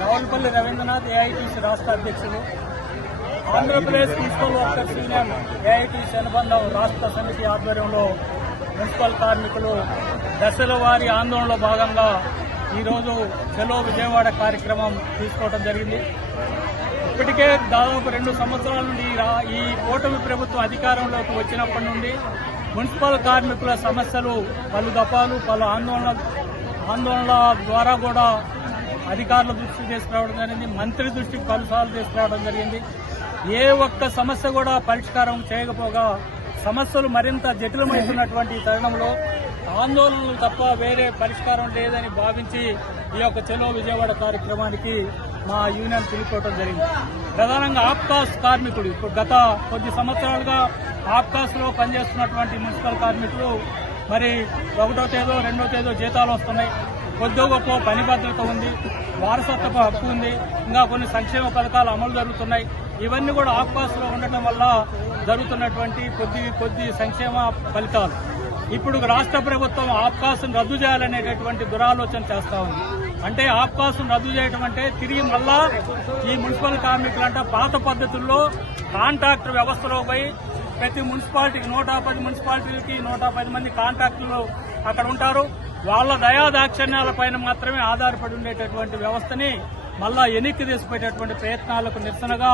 Ravulapalli Rabindranath AITC రాష్ట్ర అధ్యక్షులు, Andhra Pradesh municipal workers union AITC అనుబంధం రాష్ట్ర సమితి ఆధ్వర్యంలో మున్సిపల్ కార్మికులు దశల వారీ ఆందోళనలో భాగంగా ఈరోజు చలో విజయవాడ కార్యక్రమం తీసుకోవడం జరిగింది. ఇప్పటికే దాదాపు 2 సంవత్సరాల నుండి ఈ కూటమి ప్రభుత్వం అధికారంలోకి వచ్చినప్పటి నుండి మున్సిపల్ కార్మికుల సమస్యలు పలు దఫాలు పలు ఆందోళనల ద్వారా కూడా అధికారుల దృష్టికి తీసుకురావడం జరిగింది. మంత్రి దృష్టికి పలుసార్లు తీసుకురావడం జరిగింది. ఏ ఒక్క సమస్య కూడా పరిష్కారం చేయకపోగా సమస్యలు మరింత జటిలమవుతున్నటువంటి తరుణంలో ఆందోళనలు తప్ప వేరే పరిష్కారం లేదని భావించి ఈ యొక్క చలో విజయవాడ కార్యక్రమానికి మా యూనియన్ పిలుపుకోవడం జరిగింది. ప్రధానంగా ఆప్కాస్ కార్మికులు ఇప్పుడు గత కొద్ది సంవత్సరాలుగా ఆప్కాస్ లో పనిచేస్తున్నటువంటి మున్సిపల్ కార్మికులు మరి 1వ తేదీ 2వ తేదీ జీతాలు వస్తున్నాయి. కొద్ది గొప్ప పని భద్రత ఉంది, వారసత్వపు హక్కు ఉంది, ఇంకా కొన్ని సంక్షేమ పథకాలు అమలు జరుగుతున్నాయి. ఇవన్నీ కూడా ఆప్కాస్ లో ఉండటం వల్ల జరుగుతున్నటువంటి కొద్ది సంక్షేమ ఫలితాలు. ఇప్పుడు రాష్ట్ర ప్రభుత్వం ఆప్కాస్ను రద్దు చేయాలనేటటువంటి దురాలోచన చేస్తా ఉంది. అంటే ఆప్కాస్ను రద్దు చేయడం అంటే తిరిగి మళ్ళా ఈ మున్సిపల్ కార్మికులంట పాత పద్ధతుల్లో కాంట్రాక్టర్ వ్యవస్థలో పోయి ప్రతి మున్సిపాలిటీకి 110 మున్సిపాలిటీలకి 110 మంది కాంట్రాక్టర్లు అక్కడ ఉంటారు. వాళ్ళ దయాదాక్షిణ్యాల పైన మాత్రమే ఆధారపడి ఉండేటటువంటి వ్యవస్థని మళ్ళా వెనక్కి తీసుకుపోయేటటువంటి ప్రయత్నాలకు నిరసనగా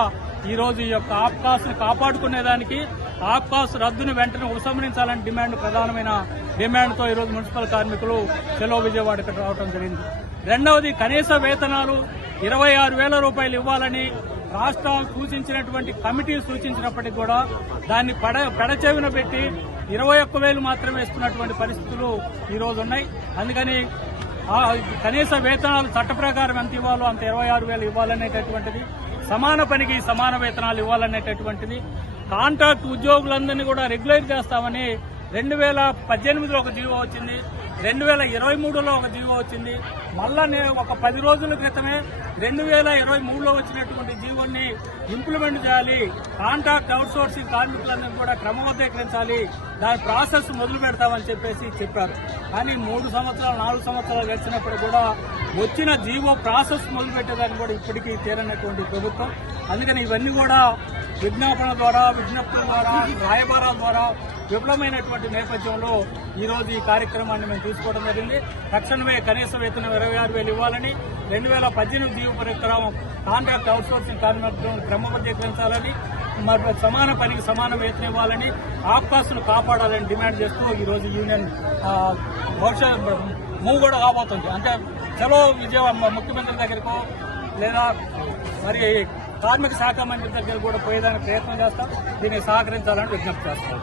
ఈ రోజు ఈ యొక్క ఆప్కాస్ను కాపాడుకునేదానికి ఆప్కాస్ రద్దును వెంటనే ఉపసంహరించాలని ప్రధానమైన డిమాండ్తో ఈరోజు మున్సిపల్ కార్మికులు చలో విజయవాడకి రావడం జరిగింది. రెండవది, కనీస వేతనాలు 26,000 రూపాయలు ఇవ్వాలని రాష్ట్రం సూచించినటువంటి కమిటీ సూచించినప్పటికీ కూడా దాన్ని పెడచెవిన పెట్టి 21,000 మాత్రమే ఇస్తున్నటువంటి పరిస్థితులు ఈ రోజు ఉన్నాయి. అందుకని కనీస వేతనాలు చట్ట ప్రకారం ఎంత ఇవ్వాలో అంత 26,000 ఇవ్వాలనేటటువంటిది, సమాన పనికి సమాన వేతనాలు ఇవ్వాలనేటటువంటిది, కాంట్రాక్ట్ ఉద్యోగులందరినీ కూడా రెగ్యులైజ్ చేస్తామని 2018లో ఒక జీవో వచ్చింది, 2023లో ఒక జీవో వచ్చింది. మళ్ళా ఒక 10 రోజుల క్రితమే 2023లో వచ్చినటువంటి జీవోని ఇంప్లిమెంట్ చేయాలి, కాంట్రాక్ట్ అవుట్సోర్సింగ్ కార్మికులందరినీ కూడా క్రమబద్దీకరించాలి, దాని ప్రాసెస్ మొదలు పెడతామని చెప్పారు. కానీ 3 సంవత్సరాలు 4 సంవత్సరాలు గడిచినప్పుడు కూడా వచ్చిన జీవో ప్రాసెస్ మొదలు పెట్టేదాన్ని కూడా ఇప్పటికీ తీరనటువంటి ప్రభుత్వం. అందుకని ఇవన్నీ కూడా విజ్ఞాపనల ద్వారా, విజ్ఞప్తుల ద్వారా, రాయబారాల ద్వారా విఫలమైనటువంటి నేపథ్యంలో ఈ రోజు ఈ కార్యక్రమాన్ని మేము తీసుకోవడం జరిగింది. తక్షణమే కనీస వేతనం 26,000 ఇవ్వాలని, 2018 జీవో ప్రకారం కాంట్రాక్ట్ అవుట్సోర్సింగ్ కార్మికులను క్రమబద్దీకరించాలని, మరి సమాన పనికి సమాన వేతనం ఇవ్వాలని, ఆప్కాస్ను కాపాడాలని డిమాండ్ చేస్తూ ఈ రోజు యూనియన్ మూవ్ కూడా కాబోతుంది. అంటే చలో విజయవాడ ముఖ్యమంత్రి దగ్గరకు లేదా మరి కార్మిక శాఖ మంత్రి దగ్గర కూడా పోయేదానికి ప్రయత్నం చేస్తాం. దీన్ని సహకరించాలని విజ్ఞప్తి చేస్తాం.